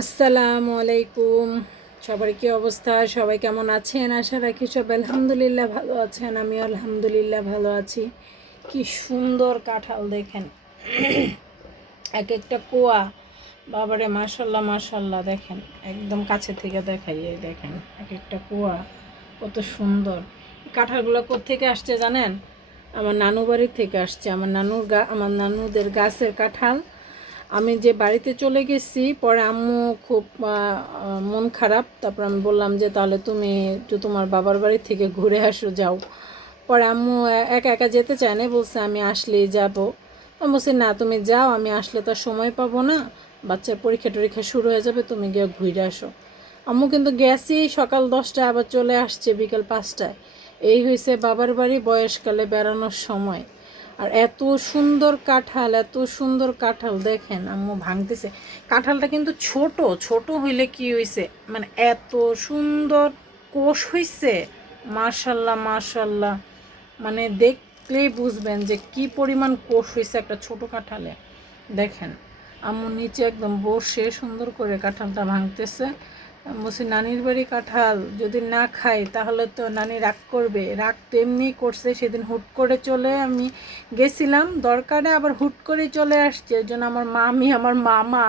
আসসালামু আলাইকুম। সবার কি অবস্থা? সবাই কেমন আছেন? আশা রাখি সবাই আলহামদুলিল্লাহ ভালো আছেন। আমিও আলহামদুলিল্লাহ ভালো আছি। কি সুন্দর কাঁঠাল দেখেন, এক একটা কোয়া। বাবারে মাশাল্লাহ মাশাল্লাহ, দেখেন একদম কাছে থেকে দেখাই, এই দেখেন এক একটা কোয়া কত সুন্দর। কাঁঠালগুলো কোত্থেকে আসছে জানেন? আমার নানু বাড়ির থেকে আসছে। আমার নানুদের গাছের কাঁঠাল। আমি যে বাড়িতে চলে গেছি, পরে আম্মু খুব মন খারাপ। তারপর আমি বললাম যে তাহলে তুমি একটু তোমার বাবার বাড়ি থেকে ঘুরে আসো, যাও। পরে আম্মু একা একা যেতে চায় না, বলছে আমি আসলেই যাবো। আমি বলছি না, তুমি যাও, আমি আসলে তো সময় পাবো না, বাচ্চার পরীক্ষা টরীক্ষা শুরু হয়ে যাবে, তুমি গিয়ে ঘুরে আসো। আম্মু কিন্তু গেছি সকাল 10টায়, আবার চলে আসছে বিকেল 5টায়। এই হয়েছে বাবার বাড়ি বয়সকালে বেড়ানোর সময়। আর এত সুন্দর কাঁঠাল, এত সুন্দর কাঁঠাল দেখেন আম্মু ভাঙতেছে। কাঁঠালটা কিন্তু ছোট ছোট হইলে কি হয়েছে, মানে এত সুন্দর কোষ হইছে। মাশাল্লাহ মাশাল্লাহ, মানে দেখলেই বুঝবেন যে কি পরিমাণ কোষ হয়েছে একটা ছোট কাঁঠালে। দেখেন আম্মু নিচে একদম বসে সুন্দর করে কাঁঠালটা ভাঙতেছে। বলছি নানির বাড়ি কাঁঠাল যদি না খাই তাহলে তো নানি রাগ করবে। রাগ তো এমনি করছে, সেদিন হুট করে চলে আমি গেছিলাম দরকারে, আবার হুট করে চলে আসছে। এই জন্য আমার মামি, আমার মামা,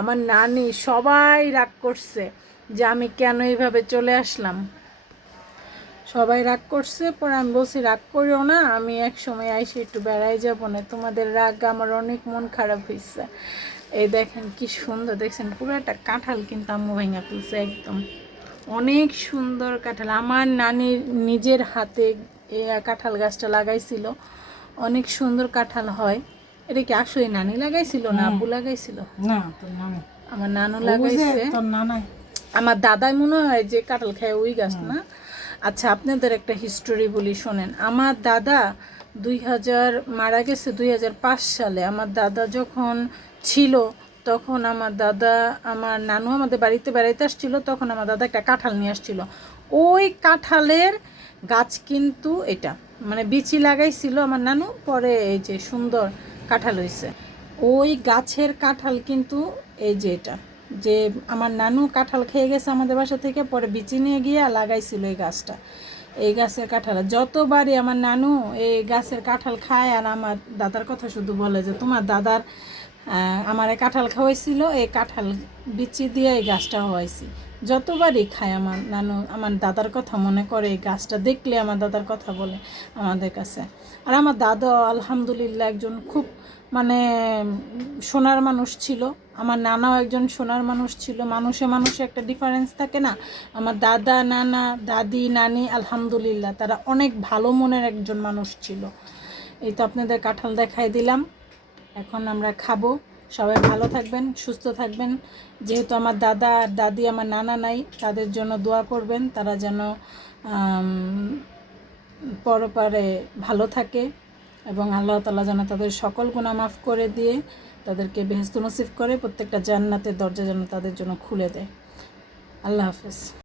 আমার নানি সবাই রাগ করছে যে আমি কেন এইভাবে চলে আসলাম। সবাই রাগ করছে। পরে আমি বলছি রাগ করিও না, আমি এক সময় আইসে একটু বেড়াই যাবো না, তোমাদের রাগ আমার অনেক মন খারাপ হয়েছে। এই দেখেন কি সুন্দর, দেখছেন পুরো একটা কাঁঠাল কিন্তু আম্মু ভাঙা ফেলছে একদম। অনেক সুন্দর কাঁঠাল। আমার নানির নিজের হাতে এই কাঁঠাল গাছটা লাগাইছিল। অনেক সুন্দর কাঁঠাল হয়। এটা কি আসলে নানি লাগাইছিল না আব্বু লাগাইছিল? না, তোর নানু। আমার নানু লাগাইছে। তোর নানাই। আমার দাদাই মনে হয় যে কাঁঠাল খায় ওই গাছ না। আচ্ছা, আপনাদের একটা হিস্টোরি বলি শোনেন। আমার দাদা 2000 মারা গেছে 2005 সালে। আমার দাদা যখন ছিল তখন আমার নানু আমাদের বাড়িতে বেড়াইতে আসছিল, তখন আমার দাদা একটা কাঁঠাল নিয়ে আসছিল। ওই কাঁঠালের গাছ কিন্তু এটা, মানে বিচি লাগাইছিল আমার নানু, পরে এই যে সুন্দর কাঁঠাল হয়েছে। ওই গাছের কাঁঠাল কিন্তু এই যে এটা, যে আমার নানু কাঁঠাল খেয়ে গেছে আমাদের বাসা থেকে, পরে বিচি নিয়ে গিয়ে লাগাইছিল এই গাছটা। এই গাছের কাঁঠাল যতবারই আমার নানু এই গাছের কাঁঠাল খায়, আর আমার দাদার কথা শুধু বলে যে তোমার দাদার আমার কাঁঠাল খাওয়াইছিল, এই কাঁঠাল বিচি দিয়ে এই গাছটা হওয়াইছি। যতবারই খায় আমার নানু আমার দাদার কথা মনে করে, এই গাছটা দেখলে আমার দাদার কথা বলে আমাদের কাছে। আর আমার দাদা আলহামদুলিল্লাহ একজন খুব মানে সোনার মানুষ ছিল। আমার নানাও একজন সোনার মানুষ ছিল। মানুষে মানুষে একটা ডিফারেন্স থাকে না? আমার দাদা, নানা, দাদি, নানি আলহামদুলিল্লাহ তারা অনেক ভালো মনের একজন মানুষ ছিল। এই তো আপনাদের কাঁঠাল দেখাই দিলাম, এখন আমরা খাবো। সবাই ভালো থাকবেন, সুস্থ থাকবেন। যেহেতু আমার দাদা আর দাদি, আমার নানা নাই, তাদের জন্য দোয়া করবেন, তারা যেন পরপারে ভালো থাকে, এবং আল্লাহ তাআলা যেন তাদের সকল গুনাহ মাফ করে দিয়ে তাদেরকে বেহেশত নসিব করে, প্রত্যেকটা জান্নাতের দরজা যেন তাদের জন্য খুলে দেয়। আল্লাহ হাফেজ।